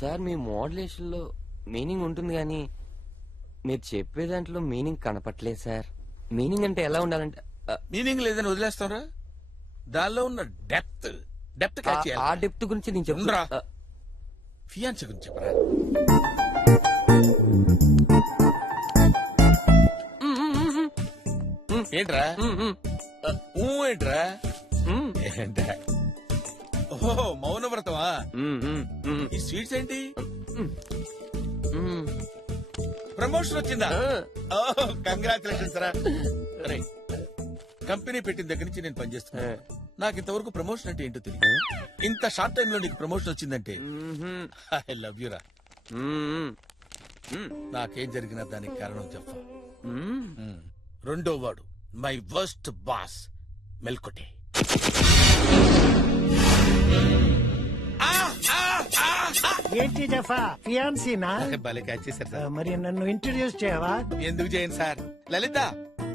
Sir మీ modulation లో meaning ఉంటుంది కానీ మీరు చెప్పే దాంట్లో మీనింగ్ కనపట్లేదు సార్. మీనింగ్ అంటే ఎలా ఉండాలంటే మీనింగ్ లేదని వదిలేస్తారా? దానిలో ఉన్న డెప్త్ ఆ డెప్త్ గురించి నేను చెప్తున్నా. ఫియాన్సీ గురించి చెప్పరా? ఏంట్రా ఏంట్రా ఏంట్రా? ఓహో మౌనవ్రతమా? ఈ స్వీట్స్ ఏంటి? ప్రమోషన్ వచ్చిందా? కంగ్రాచులేషన్స్ రా. కంపెనీ పెట్టిన దగ్గర నుంచి నేను పనిచేస్తున్నా. నాకు ఇంతవరకు ప్రమోషన్ అంటే ఏంటో తెలియదు. ఇంత షార్ట్ టైమ్ లో నీకు ప్రమోషన్ వచ్చిందంటే ఐ లవ్ యూ రా. నాకేం జరిగినా దానికి కారణం చెప్ప. రెండో వాడు మై వర్స్ట్ బాస్ మెల్కొటే. ఏంటి జఫా ఫియాన్సీనా? భలే క్యాచ్ చేశారు సార్. మరి నన్ను ఇంట్రడ్యూస్ చేయవా? ఎందుకు చేయను సార్. లలిత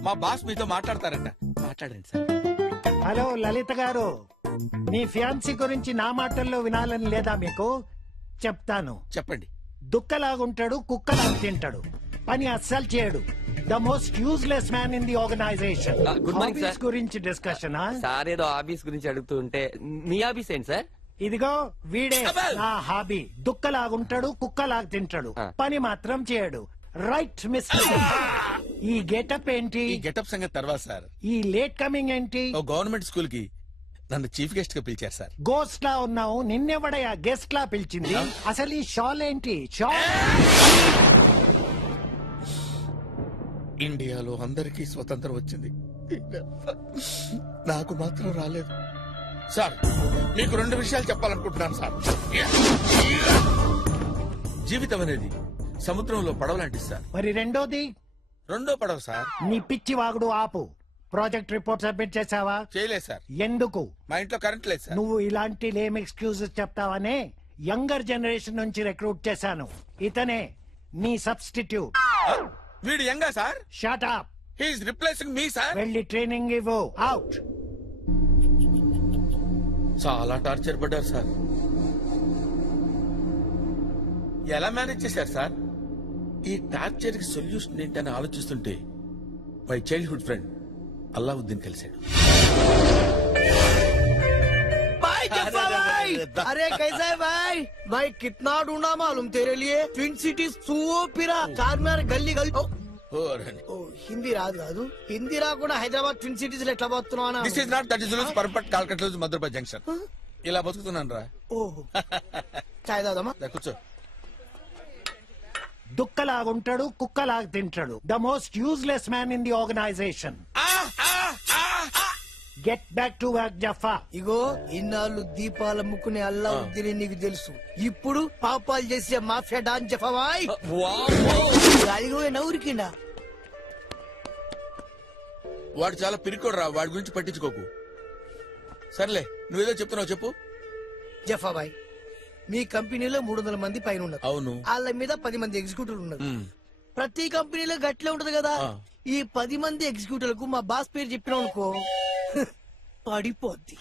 మా బాస్ మీతో మాట్లాడతారంట. మాట్లాడండి సార్. హలో లలిత గారు, మీ ఫియాన్సీ గురించి నా మాటల్లో వినాలని లేదా మీకు? చెప్తాను. చెప్పండి. దుక్కలాగుంటాడు, కుక్కలాగా తింటాడు, పని అస్సలు చేయడు. The most useless man in the organization. Good morning sir. గురించి డిస్కషన్. సార్ ఏదో ఆఫీస్ గురించి అడుగుతూ ఉంటే మీ ఆఫీస్ ఏంటి సార్? ఇదిగో వీడే నా హాబీ. దుక్కలాగుంటాడు, కుక్కలాగా తింటాడు, పని మాత్రం చేయడు. Right mister. ఈ గెటప్ ఏంటి? ఈ గెటప్ సంగతి తర్వాత సార్. ఈ లేట్ కమింగ్ ఏంటి? ఓ గవర్నమెంట్ స్కూల్ కి నన్ను చీఫ్ గెస్ట్ గా పిలిచారు సార్. గోస్ట్ లా ఉన్నావు, నిన్నెవడయా గెస్ట్ లా పిలిచింది? అసలు ఈ షాల్ ఏంటి? షాల్ ఇండియాలో అందరికీ స్వతంత్రం వచ్చింది, నాకు మాత్రం రాలేదు సార్. మీకు 2 విషయాలు చెప్పాలనుకుంటున్నాను సార్. జీవితం అనేది సముద్రంలో పడవలాంటి సార్. మరి రెండోది? రెండో పడవ సార్. నీ పిచ్చి వాగుడు ఆపు. ప్రాజెక్ట్ రిపోర్ట్ సబ్మిట్ చేసావా? చేయలేదు సార్. ఎందుకు? మా ఇంట్లో కరెంట్ లేదు సార్. నువ్వు ఇలాంటి లేమ్ ఎక్స్క్యూజెస్ చెప్తావనే యంగర్ జనరేషన్ నుంచి రిక్రూట్ చేశాను. ఇతనే నీ సబ్స్టిట్యూట్. వీడు యంగా sir? Shut up. He is replacing me sir. వెళ్ళి ట్రైనింగ్ ఇవ్వు. అవుట్. చాలా టార్చర్ పడ్డారు సార్. ఎలా మేనేజ్ చేశారు సార్? ఈ టార్చర్ కి సొల్యూషన్ ఏంటని ఆలోచిస్తుంటే మై చైల్డ్హుడ్ ఫ్రెండ్ అల్లావుద్దీన్ కలిశాడు. अरे कैसा है भाई? भाई कितना ढूंढा मालूम तेरे लिए. Twin cities చూపిరా. చార్మినార్ గల్లీ గల్లీ. హిందీ రాదు కాదు. హిందీ రాకుండా హైదరాబాద్ ట్విన్ సిటీస్ లో ఎట్లా పోతున్నావు? This is not that is perfect కాల్కట్ మధురపై జంక్షన్. ఇలా బతుకుతున్నాను రా. ఓహో చాయ్ తాగుదామా? కూర్చో. దుక్కలాగుంటాడు, కుక్కలాగా తింటాడు. The most useless man in the organisation. Get back to work జఫా. ఇగో ఇన్నాళ్ళు దీపాల ముక్కునే అల్లావుద్దీన్ నీకు తెలుసు. ఇప్పుడు పాపాలు చేసే మాఫియా డాన్ జఫాబాయ్. నవ్వురికిండా? వాడు చాలా పిరికోడు రా. వాడి గురించి పట్టించుకోకు. సర్లే, నువ్వేదో చెప్తున్నావు చెప్పు. జఫాబాయ్, మీ కంపెనీలో 300 మంది పైన ఉన్నారు. అవును. వాళ్ళ మీద 10 మంది ఎగ్జిక్యూటివ్లు ఉన్నారు. ప్రతి కంపెనీలో గట్లే ఉంటది కదా. ఈ 10 మంది ఎగ్జిక్యూటివ్లకు మా బాస్ పేరు చెప్పినావు అనుకో పడిపోద్ది.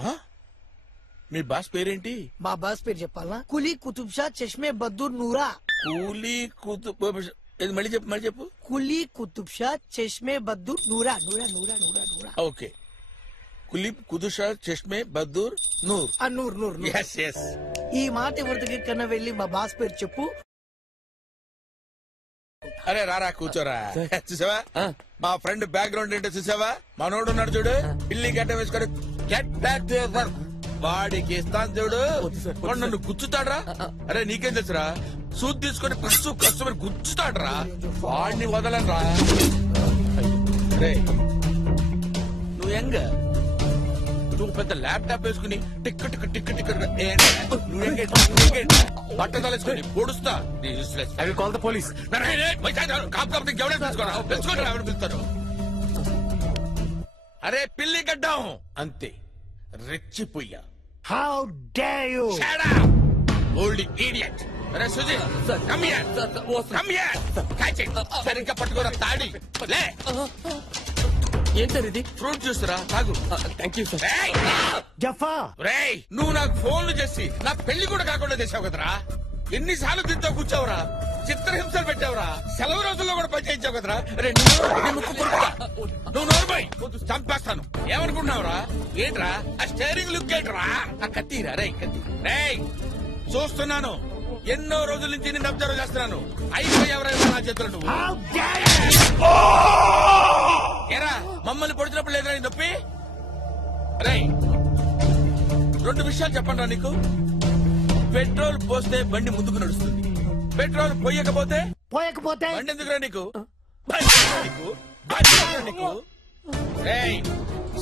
మీ బాస్ పేరేంటి? మా బాస్ పేరు చెప్పాలా? కులీ కుతుబ్ షా చష్మే బద్దూర్ నూరా. కూలీ కుతుబ్ మళ్ళీ చెప్పు, మళ్ళీ చెప్పు. కులీ కుతుబ్ షా చష్మే బద్దూర్ నూరా. నూరా నూరా నూరా నూరా. ఓకే. కులీబ్ కుతుషా చష్మే బద్దూర్ నూర్. నూర్ నూర్. ఈ మాట ఎవరికి కన్నా వెళ్ళి మా బాస్ పేరు చెప్పు. అరే రారా కూర్చోరా. చూసావా మా ఫ్రెండ్ బ్యాక్గ్రౌండ్ ఏంటో చూసావా? మనోడు ఉన్నాడు చూడు, పిల్లి గడ్డ వేసుకొని get back to your work. వాడికి ఇస్తాను చూడు, వాడు నన్ను గుచ్చుతాడ్రా. అరే నీకేం తెలుసురా? సూట్ తీసుకొని కస్టమర్ గుచ్చుతాడ్రా. వాడిని వదలరా. నువ్వు ఎంగ నువ్వు పెద్ద ల్యాప్టాప్ వేసుకుని టిక్ టిక్ టిక్ టిక్ బట్ట తలేసుకుని పొడుస్తా. I will call the police. పిలుస్తారు. అరే పిల్లి గడ్డం అంతే రెచ్చిపోయా. How dare you! Old idiot. అరే Suzy come here, come here. Catch it. సరిగ్గా పట్టుకోరా తాడి. లే. ఏం సార్ ఇది? ఫ్రూట్ జ్యూస్ రా, తాగు. Thank you sir. జఫా, రేయ్ నువ్వు నాకు ఫోన్లు చేసి నా పెళ్లి కూడా కాకుండా చేసావు కదరా. ఎన్నిసార్లు తింటూ కూర్చోవరా? చిత్రహింసలు పెట్టావురా. సెలవు రోజుల్లో కూడా పని చేయించావు కదరా. నువ్వు నోరుపోయి చంపేస్తాను. ఏమనుకుంటున్నావురా? ఏంట్రా ఆ స్టేరింగ్ లుక్ ఏంట్రా? ఆ కత్తిరా రే కత్తి రే. చూస్తున్నాను, ఎన్నో రోజుల నుంచి నేను అబ్జర్వ్ చేస్తున్నాను. అయిపోయావరా నా చేతులు నువ్వు. ఏరా మమ్మల్ని పొడిచినప్పుడు లేదురా నీ నొప్పి? రే 2 విషయాలు చెప్పండి రా నీకు. పెట్రోల్ పోస్తే బండి ముందుకు నడుస్తుంది, పెట్రోల్ పోయకపోతే బండి ఎందుకురా నీకు?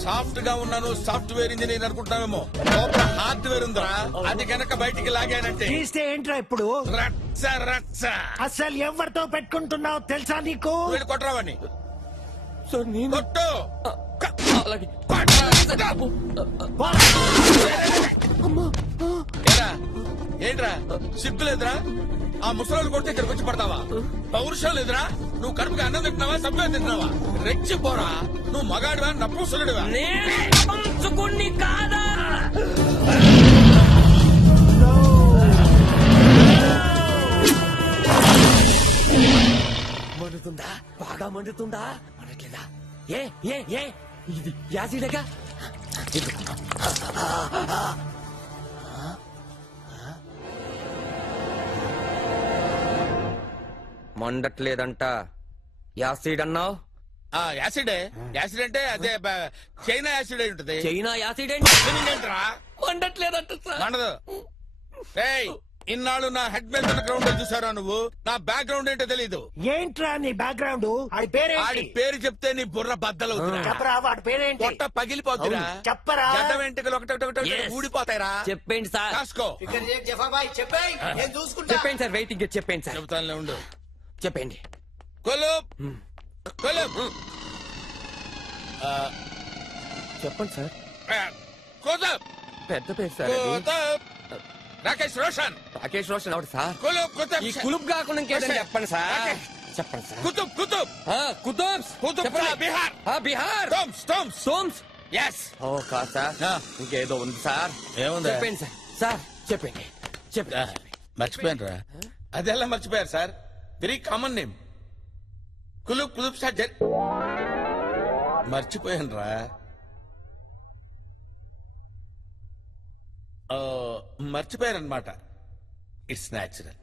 సాఫ్ట్ గా ఉన్నాను, సాఫ్ట్వేర్ ఇంజనీర్ అనుకుంటున్నావేమో. లోపల హార్డ్వేర్ ఉందిరా, అది కనుక బయటికి లాగానంటే ఏంట్రా ఇప్పుడు రచ్చ రచ్చ. అసలు ఎవరితో పెట్టుకుంటున్నావు తెలుసా నీకు? వీళ్ళు కొట్టరావని సార్ నేను కొట్టు. అలాగే ఏరా, ఏంట్రా సిగ్గులేదురా? ఆ ముసలోళ్ళు కొడితే ఇక్కడికి వచ్చి పడతావా? పౌరుషం లేదురా? నువ్వు కడుపుకి అన్నం తింటున్నావా, సబ్బే తింటున్నావా? రెచ్చిపోరా, నువ్వు మగాడివా నపుంసకుడివా? కాదా మండుతుందా? బాగా మండుతుందా? మనట్లేదా? ఏ ఏ ఏ ఇది యాసిడేగా? మండట్లేదంట. యాసిడ్ అన్నావు? యాసిడే. యాసిడ్ అంటే అదే చైనా యాసిడ్ అయి ఉంటుంది. చైనా యాసిడ్ ఏంట్రా? మండట్లేదంట సార్. మండదు. ఏయ్, ఇన్నాళ్ళు నా హెడ్ మీద గ్రౌండ్ చూసారా నువ్వు? నా బ్యాక్గ్రౌండ్ ఏంటో తెలీదు. ఏంట్రా నీ బ్యాక్గ్రౌండ్? ఆడి పేరు చెప్తే నీ బుర్ర బద్దలవుతున్నా. చెప్పరా వాడి పేరేంటి? పొట్ట పగిలిపోతురా. చెప్పరా? గడ్డ వెంట్రుకలు ఒకటి ఊడిపోతాయిరా. చెప్పండి సార్. కాసుకో. నేను చూసుకుంటా. చెప్పండి సార్, వెయిటింగ్ చెప్పండి సార్. చెబుతానులే ఉండు. చెప్పండి. కొలుప్ కొలుప్. చెప్పండి సార్. కొలుప్ పెద్ద పేరు సార్ అది. కొలుప్. రాకేష్ రోషన్. రాకేష్ రోషన్ అవును సార్. కొలుప్ కుతుబ్. ఈ కులుప్ కాకుండా ఇంకేదని చెప్పండి సార్. రాకేష్. చెప్పండి సార్. కుతుబ్ కుతుబ్. కుతుబ్స్. కుతుబ్ షా బిహార్. బిహార్. Tombs tombs. సోమ్స్. yes. ఓ కాదు సార్, ఇంకేదో ఉంది సార్. ఏముంది? చెప్పండి సార్. సార్ చెప్పండి చెప్పండి. మర్చిపోయాను రా. అదెలా మర్చిపోయారు సార్? Very common name. కులుప్ కులుప్ షా మర్చిపోయాను రా. మర్చిపోయారనమాట. It's natural.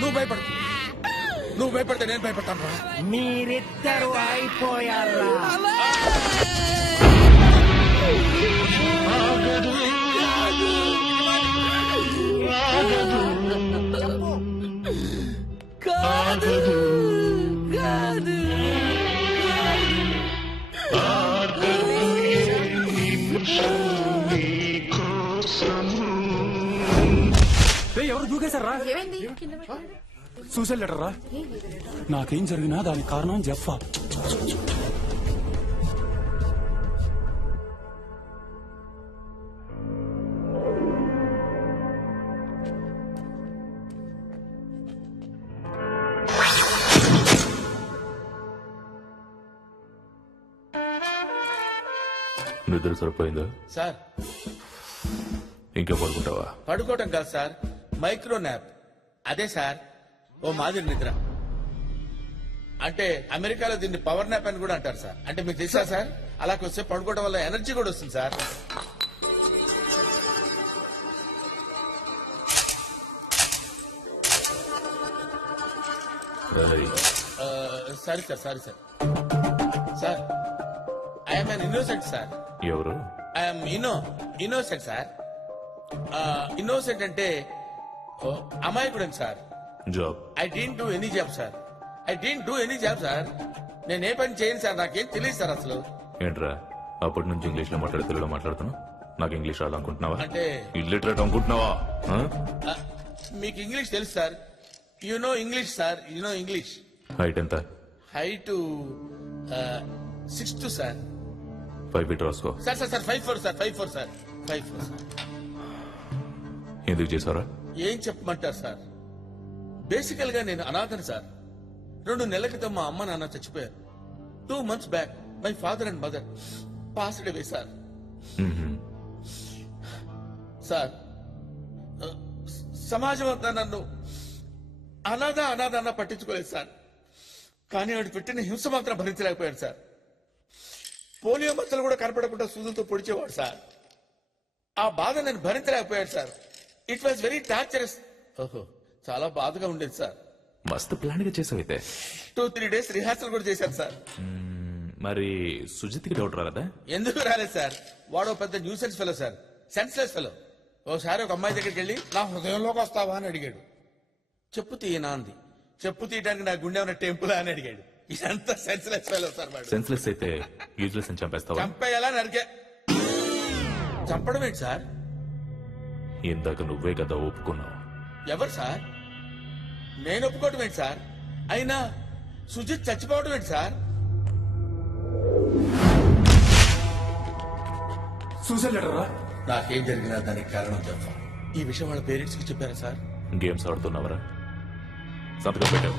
నువ్వు భయపడకు. నువ్వు భయపడితే నేను భయపడతాను రా. మీరిద్దరు అయిపోయారా? కాదు కాదు. ఎవరు దూకేశారా? సూసైడ్ లెటర్ రా. నాకేం జరిగినా దానికి కారణం జెఫ్ఫా. నిద్ర సరిపోయిందా? సార్ ఇంకా పడుకుంటావా? పడుకోవటం కాదు సార్, మైక్రో న్యాప్. అదే సార్ ఓ మాదిరి నిద్ర. అంటే అమెరికాలో దీన్ని పవర్ న్యాప్ అని కూడా అంటారు సార్. అంటే మీకు తెలుసా సార్? అలా వస్తే పడుకోవడం వల్ల ఎనర్జీ కూడా వస్తుంది sir. Sorry sir, sorry sir. Sir I'm an innocent sir. ఎవరు? I'm innocent sir. ఇన్నోసెంట్ అంటే అమాయకుడని sir. Job? I didn't do any job sir. I didn't do any job sir. నేను ఏ పని చేయను సార్. నాకేం తెలియదు సార్ అసలు. ఏంట్రా అప్పటి నుంచి ఇంగ్లీష్ లో మాట్లాడి తెలుగులో మాట్లాడుతున్నావు? నాకు ఇంగ్లీష్ రాదనుకుంటున్నావా? అంటే ఇల్లిటరేట్ అనుకుంటున్నావా? మీకు ఇంగ్లీష్ తెలుసు sir. You know English sir. You know English. Height ఎంత? Height 6'2" sir. 5 ఫీట్ రాసుకో. Sir sir sir 5'4" sir. 5'4" sir. 5'4" sir. ఎందుకు చేశారా? ఏం చెప్పమంటారు సార్? బేసికల్ గా నేను అనాథను సార్. 2 నెలల క్రితం మా అమ్మ నాన్న చచ్చిపోయారు. 2 months back my father and mother passed away sir. Sir సమాజం అంతా నన్ను అనాథ అన్న పట్టించుకోలేదు సార్. కానీ వాడు పెట్టిన హింస మాత్రం భరించలేకపోయాడు సార్. పోలియో మచ్చలు కూడా కనపడకుండా సూదులతో పొడిచేవాడు సార్. ఆ బాధ నేను భరించలేకపోయాడు sir. It was very torturous. ఓహో, చాలా బాధగా ఉండేది సార్. మస్తు ప్లాన్ గా చేసావైతే. 2-3 days రిహార్సల్ కూడా చేశాను సార్. మరి సుజిత్కి డౌట్ రాలేదా? ఎందుకు రాలేదు సార్? వాడు పెద్ద nuisance fellow sir, senseless fellow. ఓసారి ఒక అమ్మాయి దగ్గరికి వెళ్ళి నా హృదయంలోకి వస్తావా అని అడిగాడు. చెప్పు తీయనా అంది. చెప్పు తీయడానికి నా గుండె ఉన్న టెంపుల్ అని అడిగాడు. ఇదంతా సెన్స్లెస్ ఫెలో సార్. వాడు సెన్స్లెస్ అయితే యూజ్లెస్ అని చంపేస్తావా? చంపేయాలా నరికే. చంపడం ఏంటి సార్? ఇందాక నువ్వే కదా ఒప్పుకున్నావు. ఎవరు సార్? నేను ఒప్పుకోవటం ఏంటి సార్? అయినా సుజిత్ చచ్చిపోవడం ఏంటి సార్? సూసైడ్ లెటర్ రా. నాకేం జరిగినా దానికి కారణం చెప్పాం. ఈ విషయం వాళ్ళ పేరెంట్స్ కి చెప్పారా సార్? గేమ్స్ ఆడుతున్నావరా? సంతకం పెట్టావు.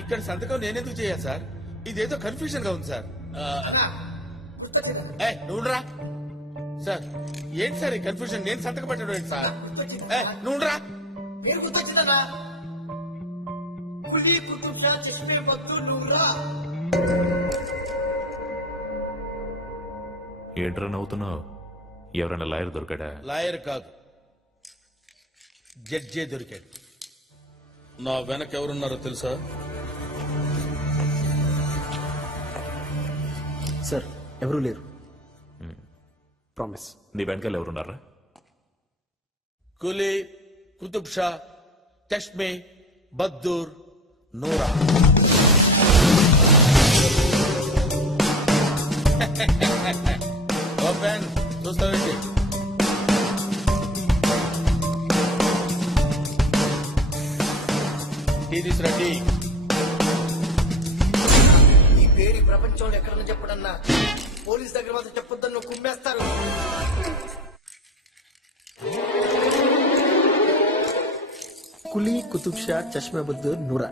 ఇక్కడ సంతకం నేనెందుకు చేయాలి సార్? ఇదేదో కన్ఫ్యూజన్ గా ఉంది సార్. నువ్వురా సార్. ఏంటి సార్ ఈ కన్ఫ్యూజన్? నేను సంతకం పెట్టడం ఏంటి సార్? నువ్వురా. పేరు గుర్తొచ్చిందా? కులీ కుతుబ్ షా చష్మే బద్దూర్ నూరా. ఏంట్రా నవ్వుతున్నావు? ఎవరైనా లాయర్ దొరికాడా? లాయర్ కాదు, జడ్జే దొరికాడు. నా వెనక ఎవరున్నారో తెలుసా? సార్ ఎవరూ లేరు. ప్రామిస్. నీ వెనకాల ఎవరున్నారా? కులీ కుతుబ్ షా చష్మే బద్దూర్ నూరా. ఓపెన్ చూస్తావేంటి? టీ తీసురండి. ఈ పేరు ప్రపంచంలో ఎక్కడన్నా చెప్పడన్నా పోలీస్ దగ్గర మాత్రం చెప్పొద్దని నువ్వు కుమ్మేస్తారు. కులీ కుతుబ్ షా చష్మా బద్దూర్ నూరా.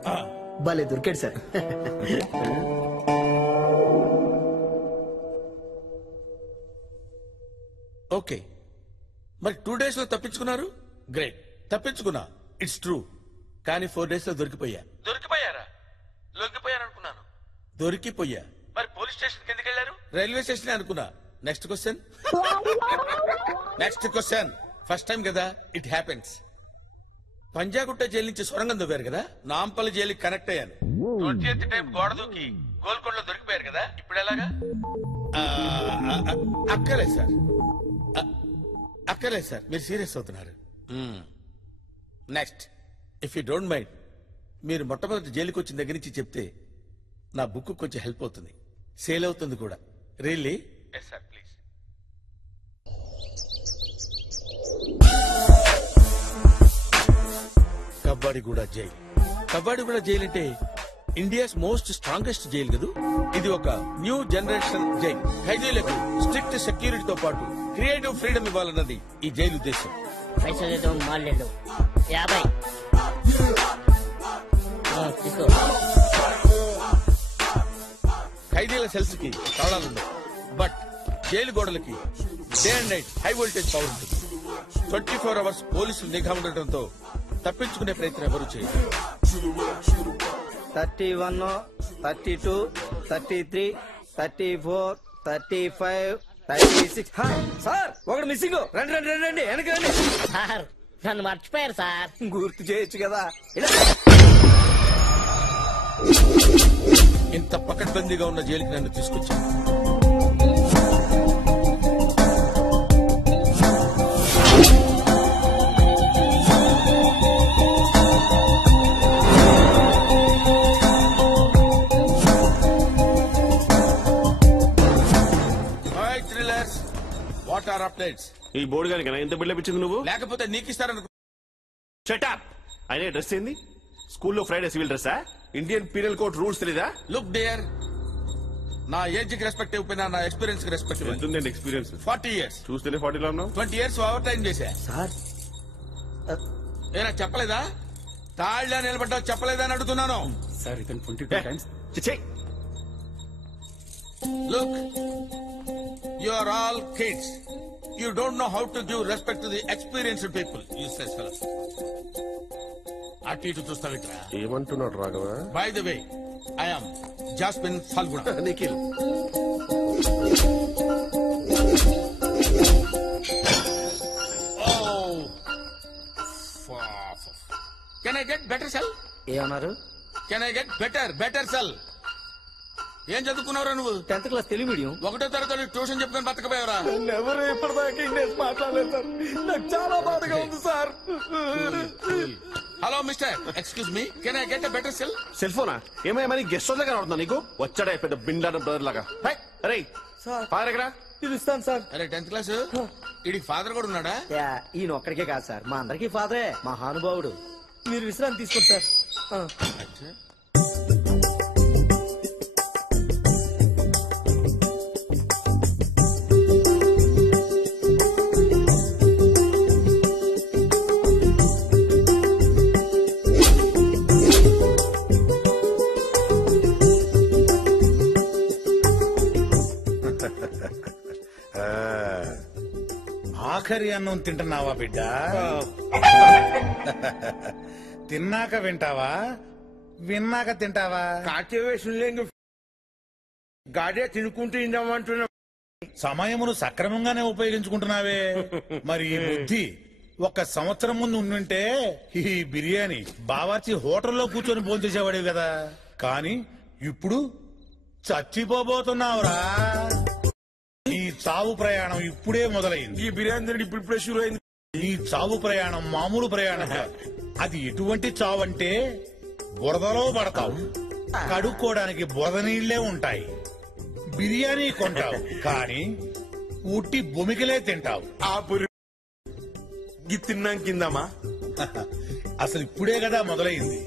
భలే దొరికాడు సార్. ఓకే, మరి 2 days లో తప్పించుకున్నారు. గ్రేట్, తప్పించుకున్నా. It's true. కానీ 4 days లో దొరికిపోయా. దొరికిపోయారా? లొంగిపోయారనుకున్నాను. దొరికిపోయా. మరి పోలీస్ స్టేషన్ ఎందుకు వెళ్ళారు? రైల్వే స్టేషన్ అనుకున్నా. Next question. Next question. First time కదా, ఇట్ హ్యాపెన్స్. పంజాగుట్ట జైలు నుంచి సొరంగం దొవ్వారు కదా, నాంపల్లి జైలుకి కనెక్ట్ అయ్యాను. 20th టైం గోడ దూకి గోల్కొండలో దొరికిపోయారు కదా, ఇప్పుడు ఎలాగా? అక్కర్లేదు సార్, అక్కర్లేదు సార్, మీరు సీరియస్ అవుతున్నారు. Next, if you don't mind, మీరు మొట్టమొదటి జైలుకి వచ్చిన దగ్గర నుంచి చెప్తే నా బుక్ కొంచెం హెల్ప్ అవుతుంది, సేల్ అవుతుంది కూడా. Really? Yes sir, please. Kabbadiguda jail. Kabbadiguda jail అంటే ఇండియాస్ మోస్ట్ స్ట్రాంగెస్ట్ జైల్ కదూ. ఇది ఒక న్యూ జనరేషన్ జైల్. ఖైదీలకు స్ట్రిక్ట్ సెక్యూరిటీతో పాటు క్రియేటివ్ ఫ్రీడమ్ ఇవ్వాలన్నది ఈ జైలు ఉద్దేశం. ఖైదీల సెల్స్ కి తాళాలుండవు, బట్ జైలు గోడలకి day and night high voltage power ఉంటుంది. 24 hours పోలీసులు నిఘా ఉండటంతో తప్పించుకునే ప్రయత్నం ఎవరు చేయరు. 31, 32, 33, 34, 35, 36. సార్ ఒకటి మిస్సింగ్. రండి రండి రండి రండి, వెనక రండి. సార్ నన్ను మర్చిపోయారు సార్. గుర్తు చేయొచ్చు కదా. ఇంత పకడ్బందీగా ఉన్న జైలుకి నన్ను తీసుకొచ్చాను. What are updates? ఈ బోర్డు గారికి ఎంత బిల్డప్ ఇచ్చింది నువ్వు? లేకపోతే నీకు ఇస్తారనుకో. షటప్. అయినా డ్రెస్ ఏంది? స్కూల్లో ఫ్రైడే సివిల్ డ్రెస్సా? ఇండియన్ పీనల్ కోడ్ రూల్స్ తెలీదా? లుక్ డియర్, నా ఏజ్ కి రెస్పెక్ట్ ఇవ్వకపోయినా నా ఎక్స్పీరియన్స్ కి రెస్పెక్ట్ ఇవ్వండి. ఎంతుందండి ఎక్స్పీరియన్స్? 40 years. చూస్తేనే 40 లో ఉన్నావు. 20 years ఓవర్ టైం చేశా. సార్ ఏనా చెప్పలేదా? తాళ్ళ నిలబడ్డా చెప్పలేదా అని అడుగుతున్నాను. సార్ ఇతను 22 times. Look, you are all kids. You don't know how to give respect to the experienced people. Useless fellow. అటు ఇటు చూస్తావిట్రా. ఏమంటున్నాడు Raghava? By the way, I am Jasmine Falguna. Nikhil. Oh. Can I get better cell? ఏమన్నారు? Can I get better cell? ఏం చదువుకున్నావురా నువ్వు? 10th class Telugu medium. ఒకటో తరగతి tuition చెప్పుకొని బతకపోయావరా? ఎవరు ఇప్పటిదాకా ఇంగ్లీష్ మాట్లాడలేదు సార్. నాకు చాలా బాధగా ఉంది sir. Hello mister, excuse me, can I get a better cell? Cell ఫోనా? ఏమయ్యా మరి గెస్ట్ హౌస్ దగ్గర అవుతుందా నీకు? వచ్చాడా పెద్ద బిండాన బ్రదర్ లాగా. అరే ఫాదర్ ఎక్కడ? పిలుస్తాను సార్. అరే 10th క్లాస్ ఇడికి ఫాదర్ కూడా ఉన్నాడా? ఈయన ఒక్కడికే కాదు సార్, మా అందరికీ ఫాదరే. మహానుభావుడు. మీరు విశ్రాంతి తీసుకోండి సార్. ఆఖరి అన్నం తింటున్నావా బిడ్డ? తిన్నాక వింటావా, విన్నాక తింటావా? గాడే తినుకుంటూ ఇందామంటున్నా. సమయమును సక్రమంగానే ఉపయోగించుకుంటున్నావే. మరి ఈ బుద్ధి 1 సంవత్సరం ముందు ఉండుంటే ఈ బిర్యానీ బావార్చి హోటల్లో కూర్చొని భోంచేసేవాడివి కదా. కానీ ఇప్పుడు చచ్చిపోబోతున్నావురా. ఈ చావు ప్రయాణం ఇప్పుడే మొదలైంది. ఈ బిర్యానీ ఇప్పుడు షురు అయింది. ఈ చావు ప్రయాణం మామూలు ప్రయాణం కాదు. అది ఎటువంటి చావు అంటే బురదలో పడతావు, కడుక్కోవడానికి బురద నీళ్లే ఉంటాయి. బిర్యానీ కొంటావు కానీ ఉట్టి భూమికలే తింటావు. ఆ పురి తిన్నాం కిందమా? అసలు ఇప్పుడే కదా మొదలైంది.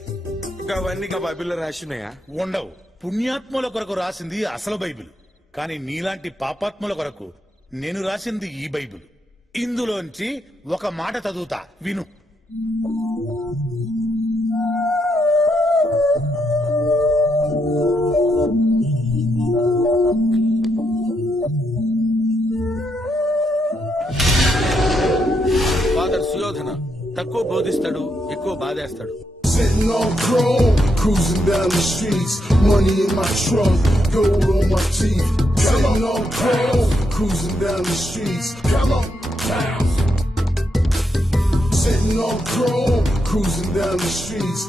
అవన్నీ బైబిల్లో రాసినాయా? ఉండవు. పుణ్యాత్ముల కొరకు రాసింది అసలు బైబిల్. కానీ నీలాంటి పాపాత్ముల కొరకు నేను రాసింది ఈ బైబిల్. ఇందులోంచి ఒక మాట చదువుతా, విను. ఫాదర్ సుయోధన తక్కువ బోధిస్తాడు, ఎక్కువ బాధేస్తాడు. Sitting on chrome, cruising down the streets, money in my trunk, gold on my teeth. Sitting on chrome, cruising down the streets. Come on, bounce. Sitting on chrome, cruising down the streets.